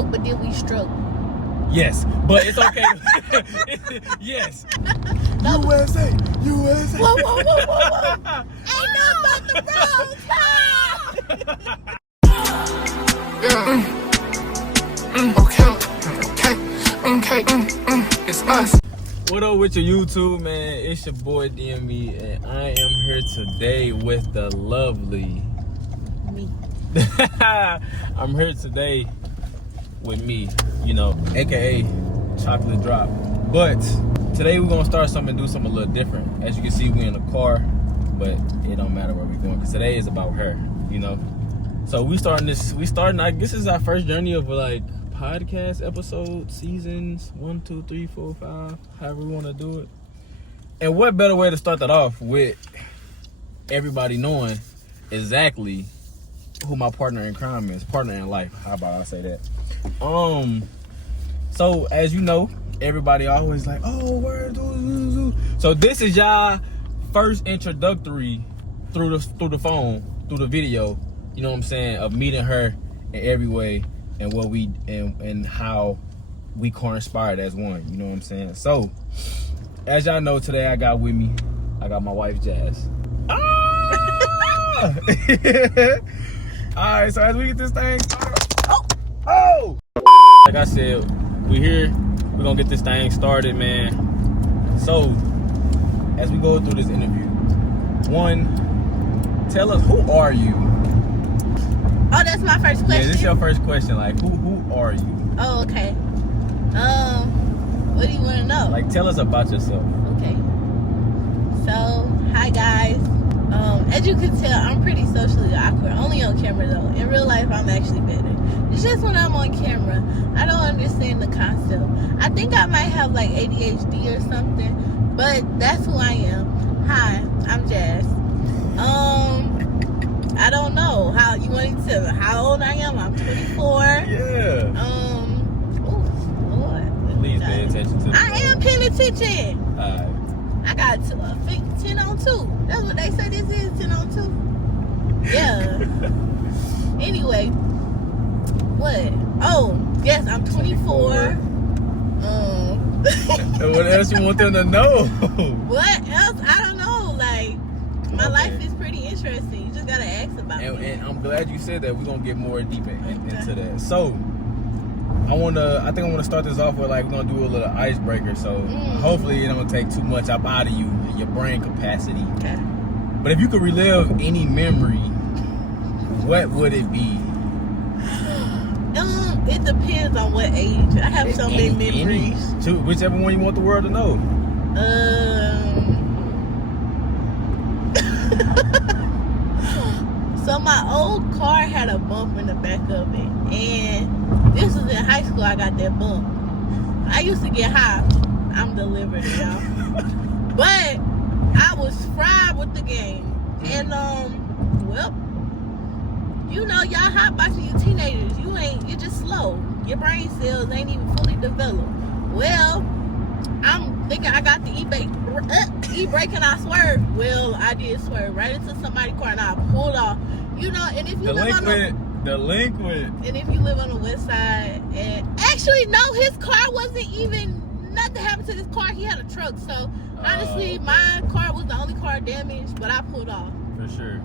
stroke, but then we stroke. Yes, but it's okay. Yes. USA. Whoa. Ain't nothing but the road. Okay. It's us. What up with your YouTube, man? It's your boy DME, and I am here today with the lovely Me. I'm here today with me, aka Chocolate Drop. But today we're gonna start something, do something a little different. As you can see, we in the car, but it don't matter where we're going because today is about her, So we starting, I guess this is our first journey of like podcast episode seasons 1, 2, 3, 4, 5, however we want to do it. And what better way to start that off with everybody knowing exactly who my partner in crime is, partner in life. How about I say that? So as you know, everybody always like, oh, where do? So this is y'all first introductory through the phone, through the video. You know what I'm saying? Of meeting her in every way and what we and how we conspired as one. You know what I'm saying? So as y'all know, today I got with me, I got my wife Jazz. Ah! Alright, so as we get this thing started, oh! Like I said, we here, we're gonna get this thing started, man. So, as we go through this interview, one, tell us, who are you? Oh, that's my first question? Yeah, this is your first question, like, who are you? Oh, okay. What do you want to know? Like, tell us about yourself. Okay. So, hi guys. As you can tell, I'm pretty socially awkward. Only on camera though. In real life, I'm actually better. It's just when I'm on camera, I don't understand the concept. I think I might have like ADHD or something, but that's who I am. Hi, I'm Jazz. I don't know how you want to tell me how old I am. I'm 24. Yeah. Oh Lord. Please pay attention to me. I am paying attention. Alright. I got 10 on 2. That's what they say this is, 10 on 2. Yeah. Anyway, what? Oh, yes, I'm 24. What else you want them to know? What else? I don't know. Like, my life is pretty interesting. You just gotta ask about it. And I'm glad you said that. We're gonna get more deep into that. So, I think I want to start this off with like we're gonna do a little icebreaker. So hopefully it don't take too much up out of you and your brain capacity. Okay. But if you could relive any memory, what would it be? It depends on what age. I have so many memories. Whichever one you want the world to know. So my old car had a bump in the back of it, and this was in high school. I got that bump. I used to get high. I'm delivered, y'all. But I was fried with the game, and well, y'all hotboxing, you teenagers. You're just slow. Your brain cells ain't even fully developed. Well, I'm thinking I got the e-brake and I swerved. Well, I did swerve right into somebody's car and I pulled off. And if you live on and if you live on the west side, and actually no, his car wasn't even, nothing happened to his car. He had a truck, so honestly, my car was the only car damaged, but I pulled off. For sure.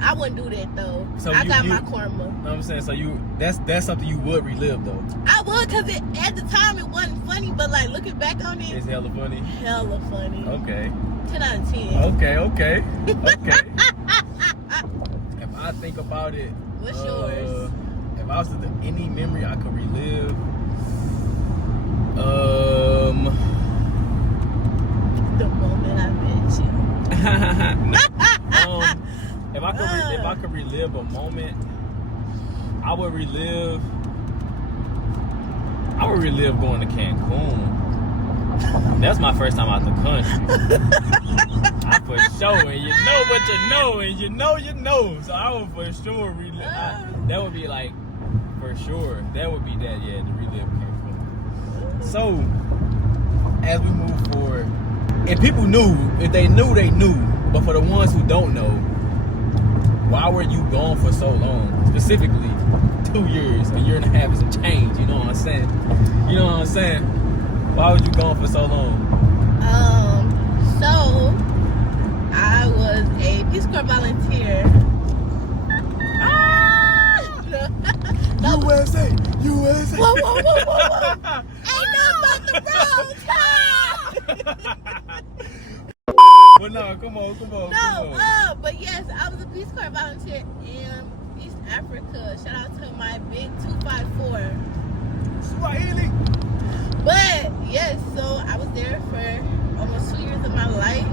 I wouldn't do that though. So I got my karma. Know what I'm saying? So that's something you would relive though. I would, cause at the time it wasn't funny, but like looking back on it, it's hella funny. Hella funny. Okay. 10 out of 10. Okay. If I think about it, what's yours? If I was to do any memory I could relive, the moment I met you. If I could relive a moment, I would relive going to Cancun. That's my first time out the country. I for sure, and you know what you know, and you know. So I would for sure relive. That would be like, for sure. That would be that, yeah, to relive Cancun. So, as we move forward, if people knew, if they knew, they knew. But for the ones who don't know, why were you gone for so long? Specifically, 2 years, a year and a half is some change. You know what I'm saying? You know what I'm saying? Why was you gone for so long? So I was a Peace Corps volunteer. No, USA, USA. whoa, whoa, whoa, whoa, whoa! Ain't nothing but the road. But no, come on. No, but yes, I was a Peace Corps volunteer in East Africa. Shout out to my big 254. Swahili. But yes, so I was there for almost 2 years of my life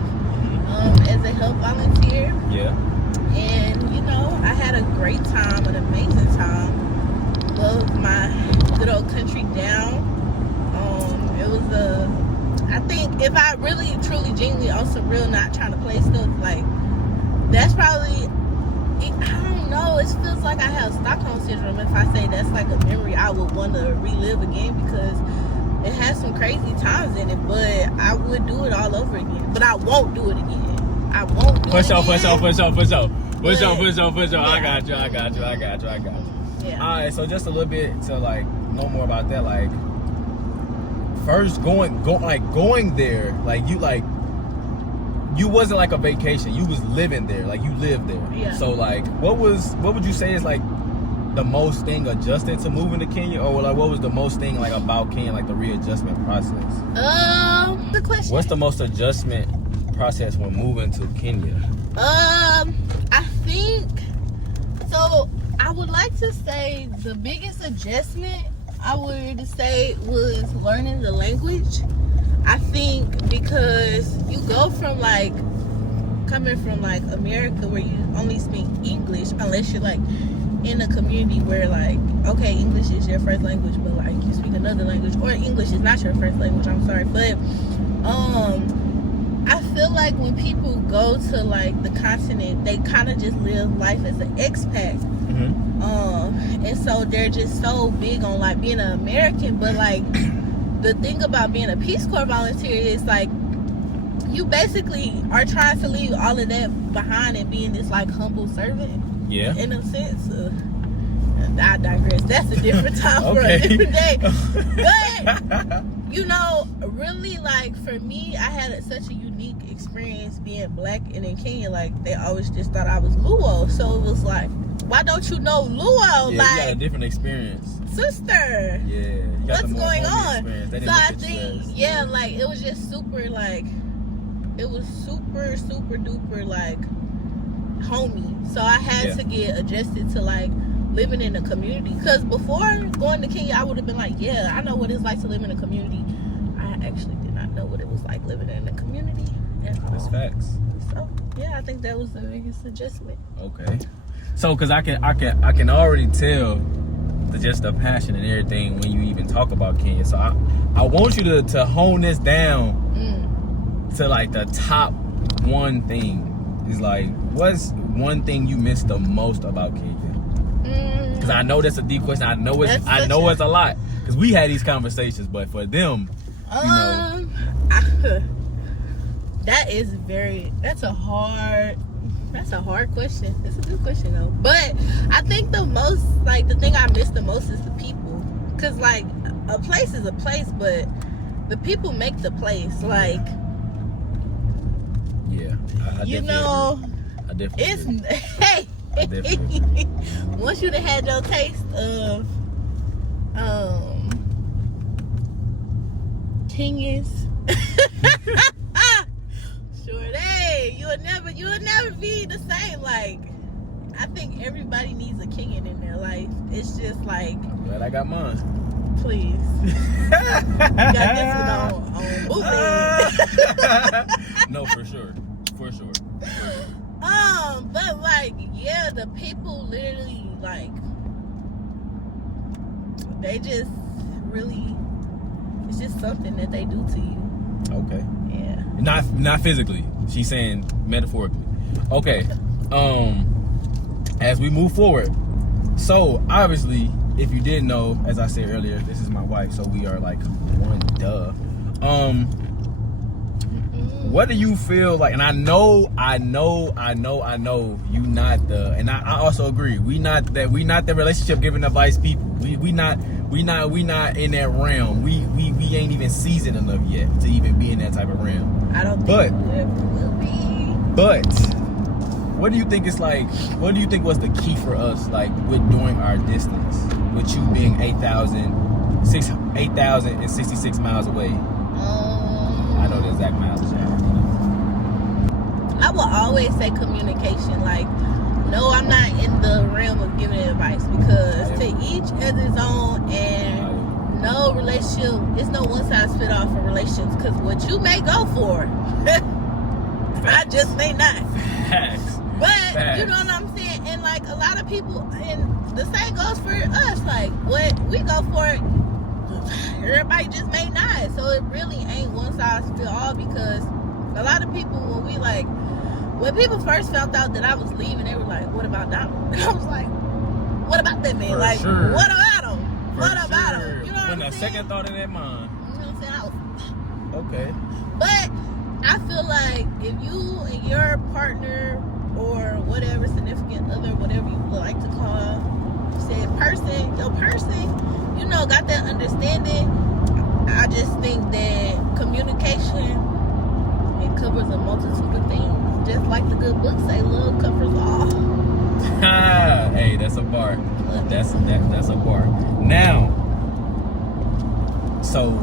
as a health volunteer. Yeah. And you know, I had a great time, an amazing time. Loved my good old country down. It was I think if I really, truly, genuinely, on some real, not trying to play stuff, like, that's probably, I don't know, it feels like I have Stockholm Syndrome if I say that's like a memory I would want to relive again, because it has some crazy times in it, but I would do it all over again. But I won't do it again. I won't do it again. For sure. Yeah. I got you. Yeah. All right, so just a little bit to like know more about that. Like, first going there, like you wasn't like a vacation. You was living there, like you lived there. Yeah. So like, what would you say is like the most thing adjusted to moving to Kenya, or like what was the most thing like about Kenya, like the readjustment process? The question. What's the most adjustment process when moving to Kenya? I think so. I would like to say the biggest adjustment I would say was learning the language. I think because you go from like coming from like America where you only speak English unless you're like in a community where like, okay, English is your first language, but like you speak another language, or English is not your first language, I'm sorry. But I feel like when people go to like the continent, they kind of just live life as an expat. And so they're just so big on like being an American, but like the thing about being a Peace Corps volunteer is like you basically are trying to leave all of that behind and being this like humble servant. Yeah. In a sense. I digress. That's a different time for a different day. But you know, really like for me, I had such a unique experience being black and in Kenya. Like they always just thought I was Luo, so it was like, why don't you know Luo? Yeah, like, you got a different experience. Sister. Yeah. You got What's going on? So I think, yeah, like it was just super, like, it was super, super duper, like, homey. So I had to get adjusted to like living in a community. Because before going to Kenya, I would have been like, yeah, I know what it's like to live in a community. I actually did not know what it was like living in a community. That's facts. So yeah, I think that was the biggest adjustment. Okay. So, cause I can already tell just the passion and everything when you even talk about Kenya. So I want you to hone this down to like the top one thing. Is like, what's one thing you miss the most about Kenya? Cause I know that's a deep question. I know it's a lot. Cause we had these conversations, but for them, you know. That's a hard question. It's a good question though. But I think the thing I miss the most is the people. Cause like a place is a place, but the people make the place. Like, yeah, I you know, I definitely agree. Hey, I definitely agree. once you've had your taste of Kenyans, you'll never be the same. Like, I think everybody needs a Kenyan in their life. It's just like, I'm glad I got mine. Please. You got this one on movie. No, for sure. But like, yeah, the people literally like, they just really, it's just something that they do to you. Okay. Yeah. Not physically. She's saying metaphorically. Okay. As we move forward, so obviously, if you didn't know, as I said earlier, this is my wife, so we are like one. What do you feel like? And I know you not the, and I also agree. We not the relationship giving advice people. We not in that realm. We ain't even seasoned enough yet to even be in that type of realm. I don't think we ever will be. But what do you think is like? What do you think was the key for us, like with doing our distance, with you being 8,066 miles away? I know the exact miles. I will always say communication. Like, no, I'm not in the realm of giving advice because to each as his own, and no relationship, it's no one size fit all for relationships. Because what you may go for, I just may not. Facts. But you know what I'm saying? And like a lot of people, and the same goes for us. Like what we go for, everybody just may not. So it really ain't one size fit all because a lot of people, when people first found out that I was leaving, they were like, "What about that one?" I was like, "What about that man? What about him? What about him?" You know what I'm saying? When a second thought in that mind. You know what I'm saying? Okay. But I feel like if you and your partner or whatever significant other, whatever you would like to call said person, your person, you know, got that understanding, I just think that communication, it covers a multitude of things. Just like the good book say, love covers all. Hey, that's a bar. That's a bar. Now, so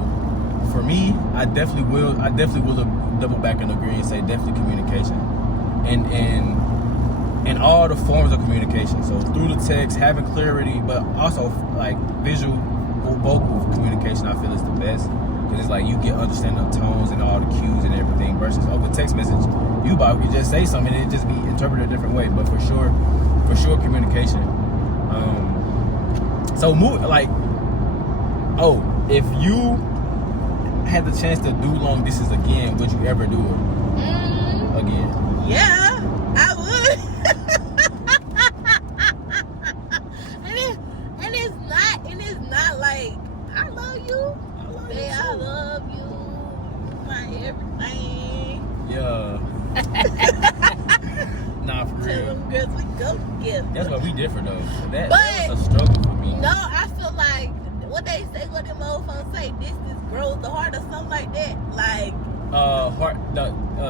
for me, I definitely will double back and agree and say definitely communication. And all the forms of communication. So through the text, having clarity, but also like visual or vocal communication, I feel is the best. Because it's like you get understanding of tones and all the cues and everything versus over text message. You could just say something and it just be interpreted a different way. But for sure communication. If you had the chance to do long distance again, would you ever do it again? Yeah, I would. and it's not like I love you. I love you, my everything. Yeah. Nah, for real. Tell them girls we go together. That's why we different though. That But was a struggle for me. no, I feel like what they say, what them old folks say, distance grows the heart or something like that. Like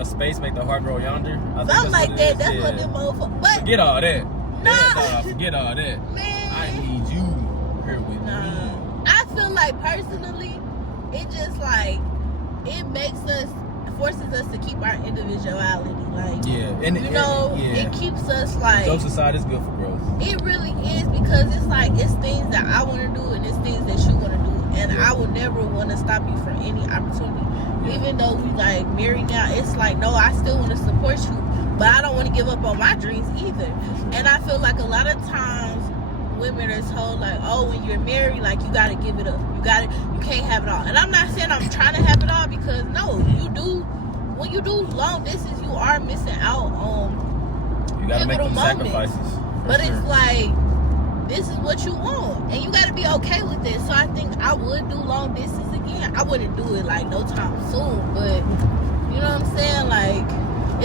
space make the heart grow yonder. Something like that. That's what them old folks. But forget all that. nah, Forget all that. man, I need you here with me. I feel like personally, it just like it forces us to keep our individuality. Like it keeps us like. Jokes aside, it's good for growth. It really is because it's like it's things that I want to do and it's things that you want to do, and I would never want to stop you from any opportunity. Even though we like married now, it's like no, I still want to support you, but I don't want to give up on my dreams either. And I feel like a lot of times women are told like, oh, when you're married, like you gotta give it up, you can't have it all. And I'm not saying I'm trying to have it all because no, you do. When you do long distance, you are missing out on you gotta make them sacrifices. But it's like this is what you want, and you gotta be okay with it. So I think I would do long distance again. I wouldn't do it like no time soon, but you know what I'm saying? Like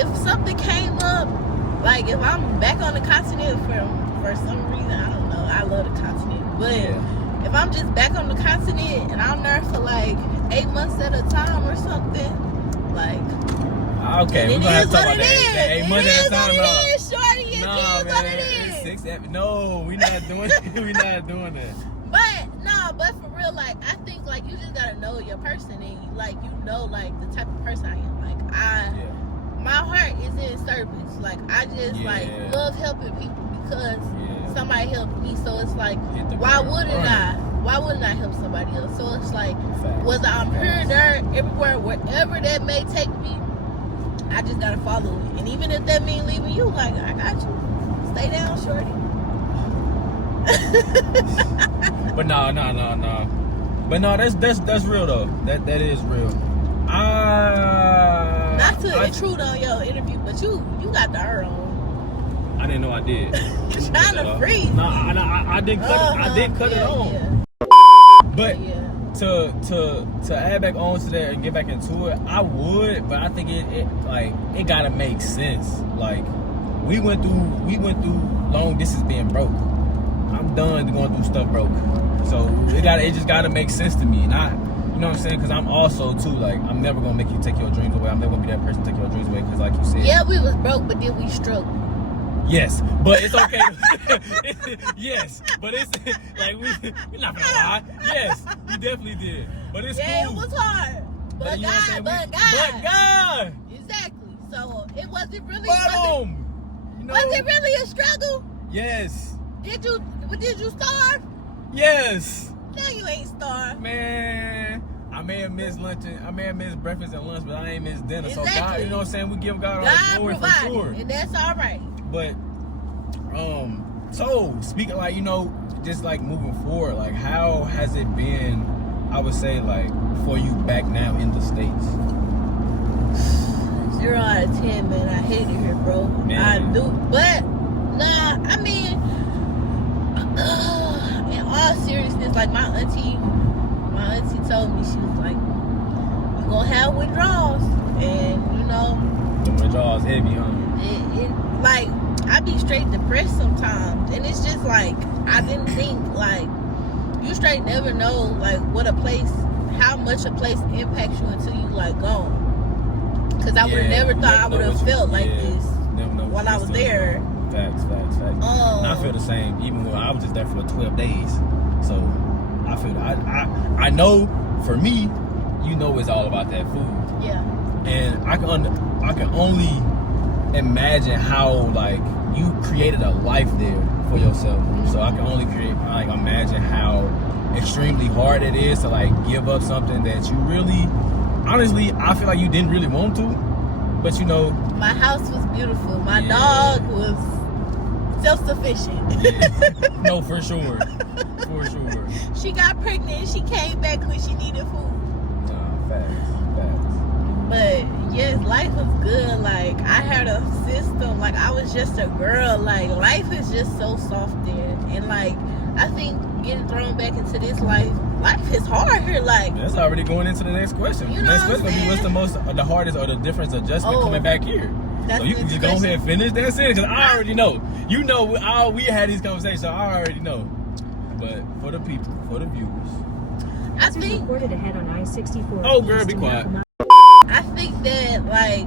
if something came up, like if I'm back on the continent for some reason, I don't know. I love the continent, but if I'm just back on the continent and I'm there for like 8 months at a time or something, like okay, we're gonna have to talk about that. 8 months at a time. Shorty, it is what it is. No, we're not doing we're not doing that. But for real, like I think like you just gotta know your person and like you know like the type of person I am. Like my heart is in service. Like I just like love helping people because somebody helped me. So it's like why wouldn't I help somebody else? So it's like whether I'm here, there, everywhere, wherever that may take me, I just gotta follow it. And even if that means leaving you, like I got you. Stay down, shorty. But no. But no, that's real though. That is real. Not to intrude on your interview, but you got the her on. I didn't know I did. Trying to freeze. No, I didn't cut it. I didn't cut it on. But to add back on to that and get back into it, I would, but I think it gotta make sense. Like we went through long distance being broke. I'm done going through stuff broke. So it just gotta make sense to me. Not, you know what I'm saying? Because I'm also too, like, I'm never gonna make you take your dreams away. I'm never gonna be that person to take your dreams away. Because like you said, yeah, we was broke, but then we stroke. yes, but it's okay. Yes, but it's like we're not gonna lie. Yes, we definitely did. But it's Yeah, cool. it was hard. But you know what I'm saying? God. But God. Exactly. So it wasn't really. Boom. You know? Was it really a struggle? Yes. Did you starve? Yes. No, you ain't starved. Man, I may have missed lunch. I may have missed breakfast and lunch, but I ain't missed dinner. Exactly. So God, you know what I'm saying? We give God all the God glory for provided, sure. and that's all right. But so speaking, like, you know, just like moving forward, like how has it been, I would say, like, for you back now in the States? 0 out of 10, man. I hate it here, bro. Man. I do, but nah. I mean, in all seriousness, like my auntie told me, she was like, "You gonna have withdrawals, and you know, The withdrawals heavy, huh? it like I be straight depressed sometimes, and it's just like I didn't think like you straight never know like how much a place impacts you until you like gone. Cause I would have never thought I would have felt like this while I was there. Facts. And I feel the same. Even when I was just there for 12 days, so I feel I know for me, you know, it's all about that food. Yeah. And I can only imagine how like you created a life there for yourself. Mm-hmm. So I can only imagine how extremely hard it is to like give up something that you really, honestly, I feel like you didn't really want to, but you know. My house was beautiful. My dog was self-sufficient. Yeah. No, for sure. She got pregnant. She came back when she needed food. Nah, facts. But yes, life was good. Like I had a system. Like I was just a girl. Like life is just so soft there. And like I think getting thrown back into this life is hard here. Like that's already going into the next question. You The know next what I'm question will be what's the hardest or the difference adjustment coming back here. So you can just go ahead and finish that sentence because I already know. You know, we had these conversations, so I already know. But for the people, for the viewers, I think reported ahead on I-64. Oh, girl, be quiet. I think that like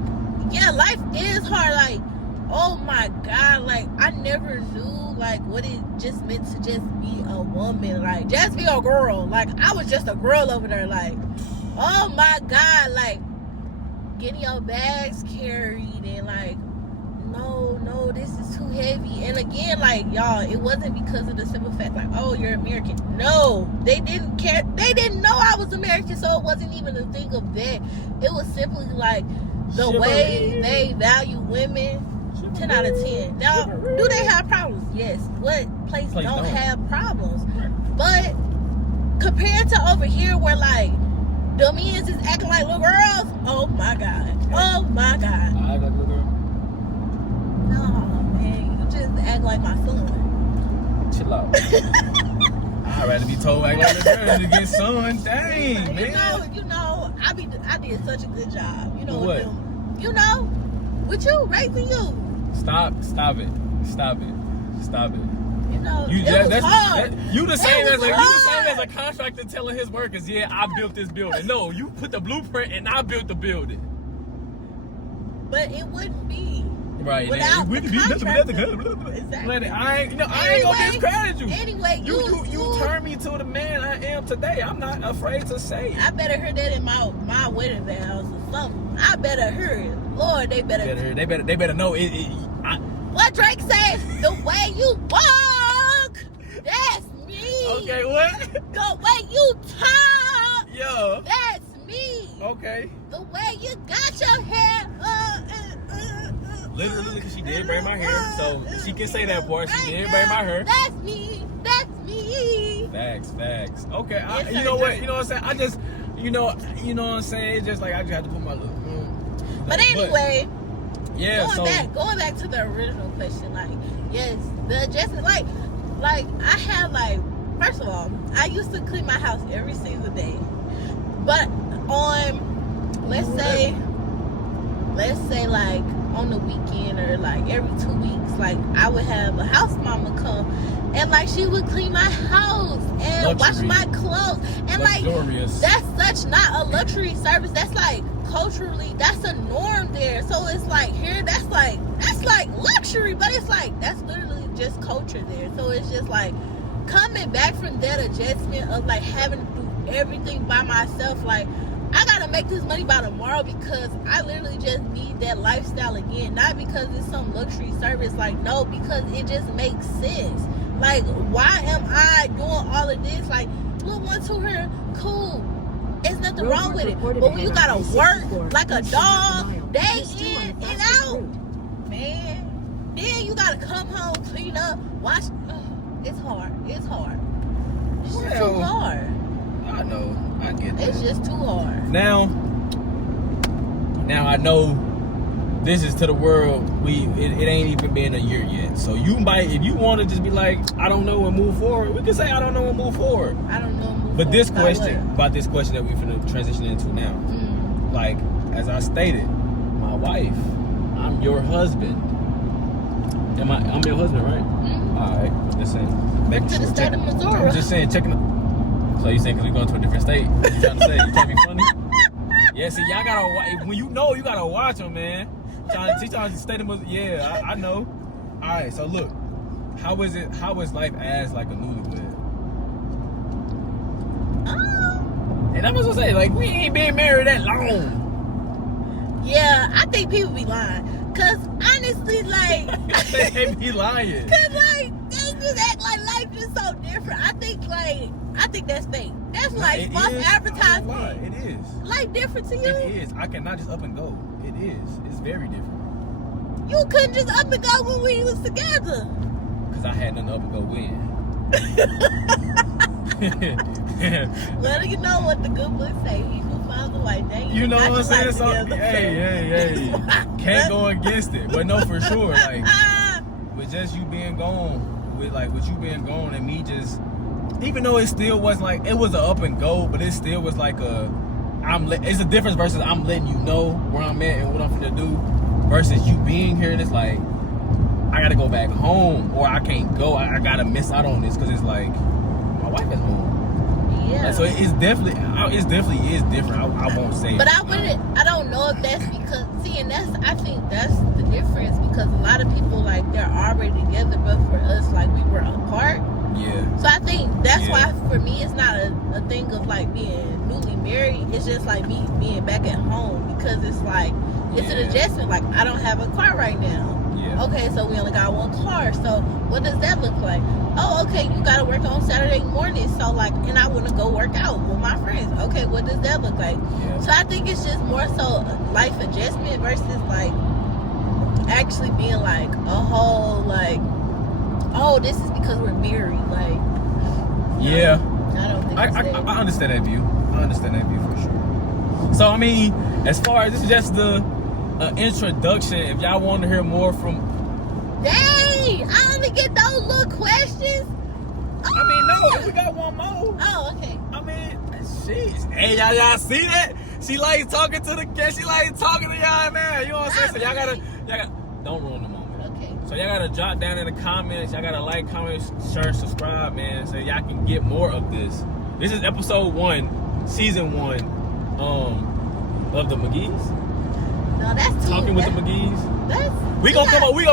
yeah, life is hard. Like oh my God, like I never knew like what it just meant to just be a woman, like just be a girl. Like I was just a girl over there. Like oh my God, like getting your bags carried and like no, this is too heavy. And again, like y'all, it wasn't because of the simple fact like oh you're American. No, they didn't care. They didn't know I was American, so it wasn't even a thing of that. It was simply like the way they value women. 10 out of 10. Now, do they have problems? Yes. What place don't have problems? But compared to over here where like the men's is acting like little girls, oh my God. Oh my God. I act like a little girl. No, man. You just act like my son. Chill out. I'd rather be told act like a girl to get son. Dang, man. You know, I did such a good job. You know what? You know, with you, raising you. Stop it. You know, You it was hard. You the same as a contractor telling his workers, yeah, I built this building. No, you put the blueprint and I built the building. But it wouldn't be. Right. Without We the could be contractor. Exactly. I ain't gonna discredit you. Anyway, you turned me to the man I am today. I'm not afraid to say it. I better hear that in my wedding vows or something. I better hear it. Lord, they better know it. What Drake said, the way you walk, that's me. Okay, what? The way you talk, yeah, that's me. Okay. The way you got your hair literally, because she did braid my hair, so she can say that part. She did braid my hair. That's me. Facts. Okay, Yes, you know what? You know what I'm saying? I just, you know what I'm saying? It's just like I just have to put my little. But anyway. Yeah, going back to the original question, like, yes, the adjustment, like I had like first of all, I used to clean my house every single day. But on, let's say like on the weekend or like every 2 weeks, like I would have a house mama come and like she would clean my house and wash my clothes. And luxurious. Like that's such not a luxury service. That's like culturally, that's a norm there. So it's like here, that's like luxury, but it's like that's literally just culture there. So it's just like coming back from that adjustment of like having to do everything by myself. Like I gotta make this money by tomorrow because I literally just need that lifestyle again. Not because it's some luxury service. Like no, because it just makes sense. Like why am I doing all of this? Like little one to her, cool. There's nothing wrong with it. But when you gotta work like a dog, day in and out, man, then you gotta come home, clean up, wash. It's hard. It's hard. It's just too hard. I know. I get that. It's just too hard. Now I know this is to the world. It ain't even been a year yet. So you might, if you want to just be like, I don't know and move forward, we can say I don't know and move forward. I don't know. But this question, about this question that we're finna transition into now, like as I stated, my wife, I'm your husband. I'm your husband, right? Mm-hmm. All right, listen. Back to the state of Missouri. I'm just saying, checking. So you saying because we're going to a different state? You trying to say? You trying to be funny? Yeah. See, y'all gotta when you gotta watch them, man. She's trying to stay in Missouri. Yeah, I know. All right. So look, how is life as like a newlywed? And I'm just gonna say, like, we ain't been married that long. Yeah, I think people be lying. Cause honestly, like they be lying. Cause like they just act like life is so different. I think that's fake. That's like false advertising. It is. Life different to you? It is. I cannot just up and go. It is. It's very different. You couldn't just up and go when we was together. Cause I had nothing to up and go with. Well, you know what the good book say. He who finds a wife, they you know what I'm saying? So, together, hey. Can't go against it. But no, for sure. Like, with just you being gone, with you being gone and me just, even though it still was like, it was a up and go, but it still was like it's a difference versus I'm letting you know where I'm at and what I'm gonna do versus you being here and it's like, I gotta go back home or I can't go. I gotta miss out on this because it's like, my wife is home. Yeah. Like, so it definitely is different. I won't say. But I don't know if that's because I think that's the difference because a lot of people like they're already together, but for us like we were apart. Yeah. So I think that's why for me it's not a thing of like being newly married. It's just like me being back at home because it's like it's an adjustment. Like I don't have a car right now. Yeah. Okay, so we only got one car. So what does that look like? Oh, okay, you gotta work on Saturday morning. So like, and I wanna go work out with my friends. Okay, what does that look like? Yeah. So I think it's just more so life adjustment versus like actually being like a whole like, oh, this is because we're married. Like, yeah. I don't think I understand that view. I understand that view for sure. So I mean, as far as this is just the introduction. If y'all want to hear more from, dang, I only get those little questions. I mean, no, we got one more. Oh, okay. I mean, shit. Hey, y'all see that? She likes talking to the guest. She likes talking to y'all, man. You know what I'm saying? So y'all gotta, don't ruin the moment. Okay. So y'all gotta drop down in the comments. Y'all gotta like, comment, share, subscribe, man, so y'all can get more of this. This is episode 1, season 1, of the McGhee's. No, that's too. Talking with the McGhee's. We gonna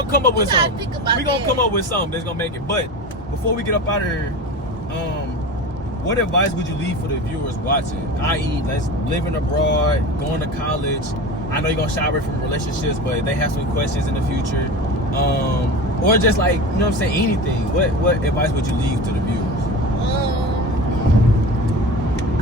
come up with something. We gonna come up with something that's gonna make it. But before we get up out of here, what advice would you leave for the viewers watching? I.e., let's living abroad, going to college. I know you're gonna shy away from relationships, but they have some questions in the future. Or just like, you know what I'm saying, anything. What advice would you leave to the viewers?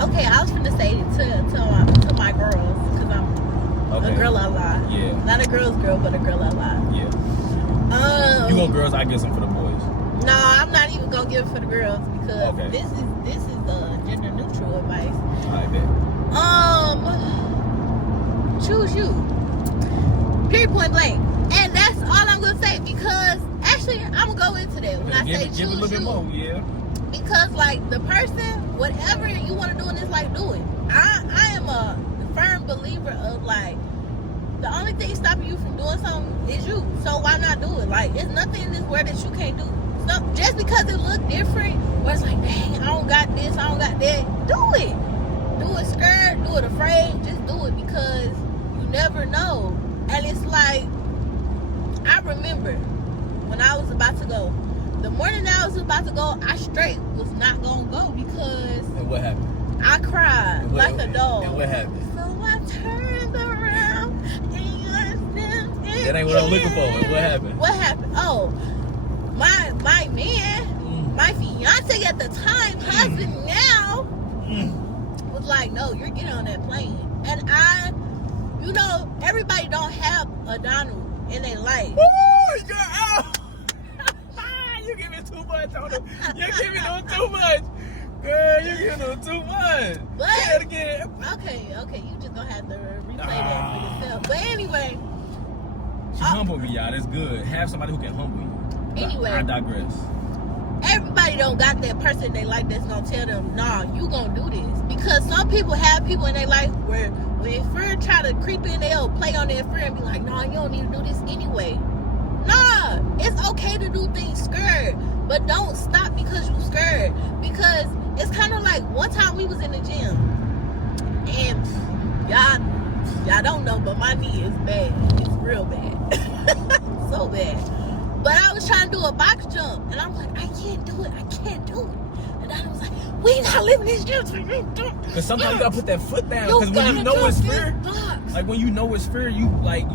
Okay, I was gonna say to my girls, because I'm a girl a lot. Yeah. Not a girl's girl, but a girl a lot. Yeah. You want girls, I guess them for the boys. No, I'm not even gonna give it for the girls because this is gender neutral advice. I bet. Choose you. Period, point blank. And that's all I'm gonna say because actually I'm gonna go into that when I say choose you. Give a little bit more, yeah. Because like the person, whatever you want to do in this life, do it. I am a firm believer of like the only thing stopping you from doing something is you. So why not do it? Like it's nothing in this world that you can't do. So just because it look different, where it's like, dang, I don't got this, I don't got that, do it. Do it scared, do it afraid, just do it because you never know. And it's like, I remember when I was about to go, the morning I was about to go, I straight was not gonna go because And what happened? I cried like a dog. And what happened? So I turned around and you understand. That ain't what I'm looking for. And what happened? What happened? Oh, my man, my fiance at the time, husband now, was like, no, you're getting on that plane. And I, you know, everybody don't have a Donald in their life. Woo, you're out. You giving too much on them. You're giving them too much. Girl, you're giving them too much. But, say it again. Okay, you just gonna have to replay that for yourself. But anyway. She humbled me, y'all. That's good. Have somebody who can humble you. Anyway. I digress. Everybody don't got that person they like that's gonna tell them, nah, you gonna do this. Because some people have people in their life where when fear try to creep in, they'll play on their fear and be like, nah, you don't need to do this anyway. Nah, it's okay to do things scared, but don't stop because you scared. Because it's kind of like one time we was in the gym, and y'all don't know, but my knee is bad. It's real bad, so bad. But I was trying to do a box jump, and I'm like, I can't do it. And I was like, we not living this gym. Because sometimes you gotta put that foot down. Because when you know it's fear, like when you know it's fear, you like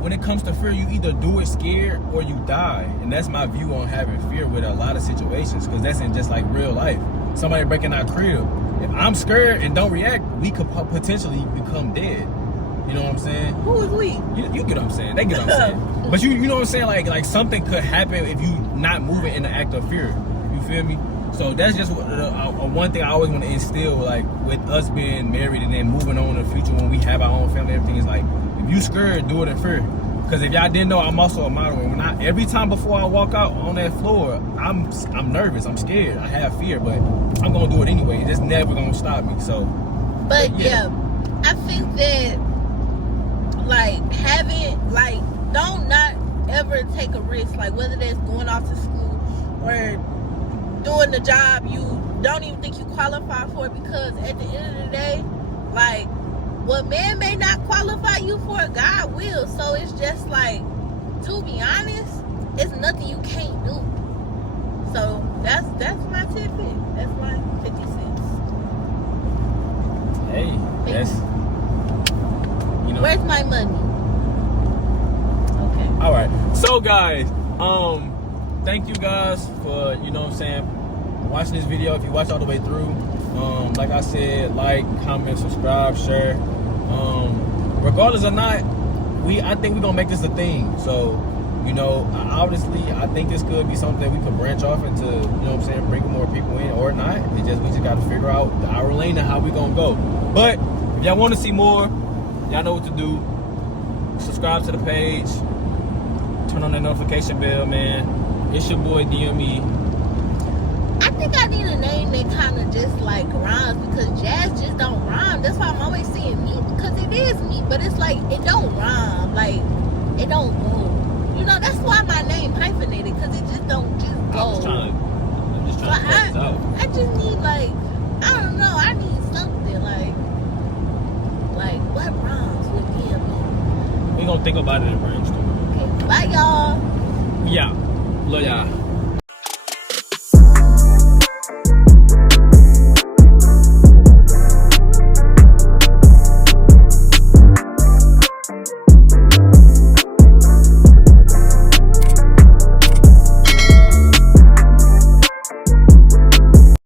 when it comes to fear, you either do it scared or you die. And that's my view on having fear with a lot of situations, because that's in just like real life. Somebody breaking our crib. If I'm scared and don't react, we could potentially become dead. You know what I'm saying? Who is we? You get what I'm saying. They get what I'm saying. But you know what I'm saying? Like something could happen if you not moving in the act of fear. You feel me? So that's just one thing I always want to instill, like with us being married and then moving on in the future when we have our own family, everything is like, if you scared, do it in fear. Because if y'all didn't know, I'm also a model. And every time before I walk out on that floor, I'm nervous, I'm scared, I have fear, but I'm gonna do it anyway. It's never gonna stop me. So, but yeah, I think that don't not ever take a risk, like whether that's going off to school or doing the job you don't even think you qualify for, because at the end of the day, like what man may not qualify you for, God will. So it's just like, to be honest, it's nothing you can't do. So that's my tidbit. That's my 50 cents. Hey, that's, you know. Where's my money? All right, so guys, thank you guys for, you know what I'm saying, watching this video. If you watch all the way through, like I said, like, comment, subscribe, share. Regardless or not, I think we're gonna make this a thing. So, you know, obviously, I think this could be something that we could branch off into, you know what I'm saying, bring more people in or not. We just got to figure out our lane and how we gonna go. But if y'all want to see more, y'all know what to do. Subscribe to the page. Turn on that notification bell, man. It's your boy DME. I think I need a name that kind of just like rhymes, because jazz just don't rhyme. That's why I'm always saying me, because it is me, but it's like it don't rhyme, like it don't go. You know, that's why my name hyphenated, because it just don't just go. I'm just trying to cut this out. I just need like, I don't know, I need something like what rhymes with DME. We gonna think about it and brainstorm. Okay, bye y'all. Yeah, love y'all.